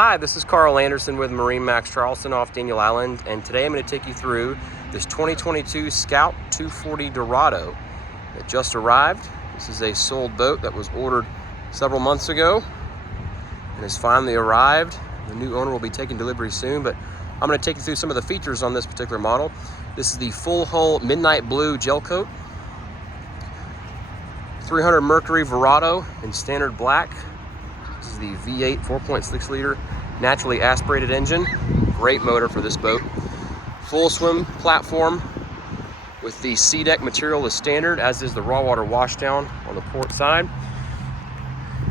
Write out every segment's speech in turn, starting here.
Hi, this is Carl Anderson with MarineMax Charleston off Daniel Island, and today I'm going to take you through this 2022 Scout 240 Dorado that just arrived. This is a sold boat that was ordered several months ago and has finally arrived. The new owner will be taking delivery soon, but I'm going to take you through some of the features on this particular model. This is the full hull midnight blue gel coat, 300 Mercury Dorado in standard black. This is the V8 4.6 liter naturally aspirated engine. Great motor for this boat. Full swim platform with the sea deck material as standard, as is the raw water washdown on the port side.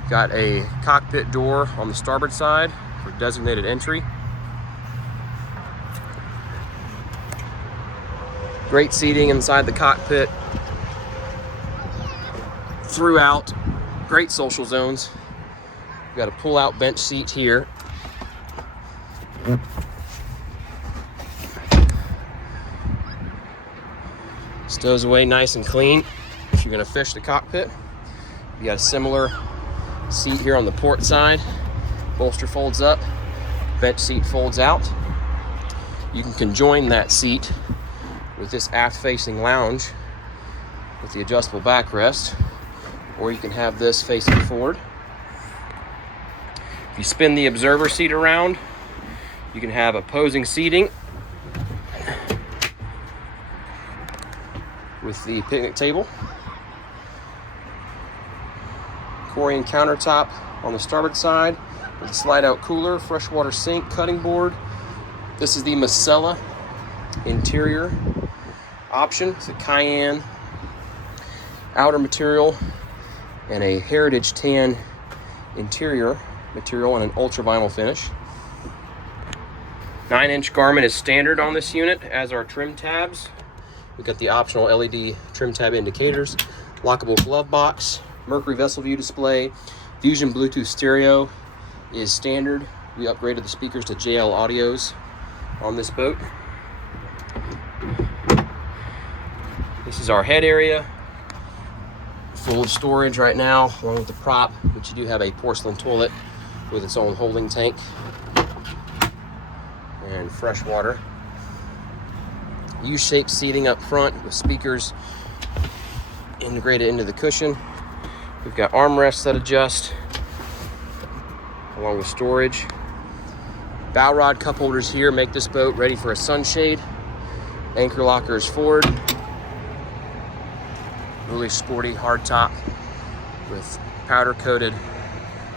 Got a cockpit door on the starboard side for designated entry. Great seating inside the cockpit throughout. Great social zones. We've got a pull-out bench seat here. Stows away nice and clean if you're going to fish the cockpit. You got a similar seat here on the port side. Bolster folds up, bench seat folds out. You can conjoin that seat with this aft-facing lounge with the adjustable backrest, or you can have this facing forward. If you spin the observer seat around, you can have opposing seating with the picnic table. Corian countertop on the starboard side with a slide-out cooler, freshwater sink, cutting board. This is the Macella interior option. It's a cayenne outer material and a heritage tan interior material and an ultra vinyl finish. 9-inch Garmin is standard on this unit, as are trim tabs. We've got the optional LED trim tab indicators, lockable glove box, Mercury vessel view display, Fusion Bluetooth stereo is standard. We upgraded the speakers to JL audios on this boat. This is our head area, full of storage right now, along with the prop, but you do have a porcelain toilet with its own holding tank and fresh water. U-shaped seating up front with speakers integrated into the cushion. We've got armrests that adjust along with storage. Bow rod cup holders here make this boat ready for a sunshade. Anchor lockers forward. Really sporty hardtop with powder coated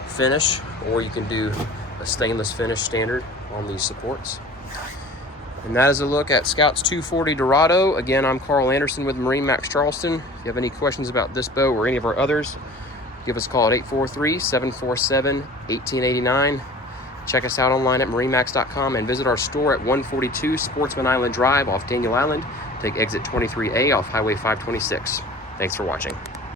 finish, or you can do a stainless finish standard on these supports. And that is a look at Scout's 240 Dorado. Again, I'm Carl Anderson with MarineMax Charleston. If you have any questions about this boat or any of our others, give us a call at 843-747-1889. Check us out online at marinemax.com and visit our store at 142 Sportsman Island Drive off Daniel Island. Take exit 23A off Highway 526. Thanks for watching.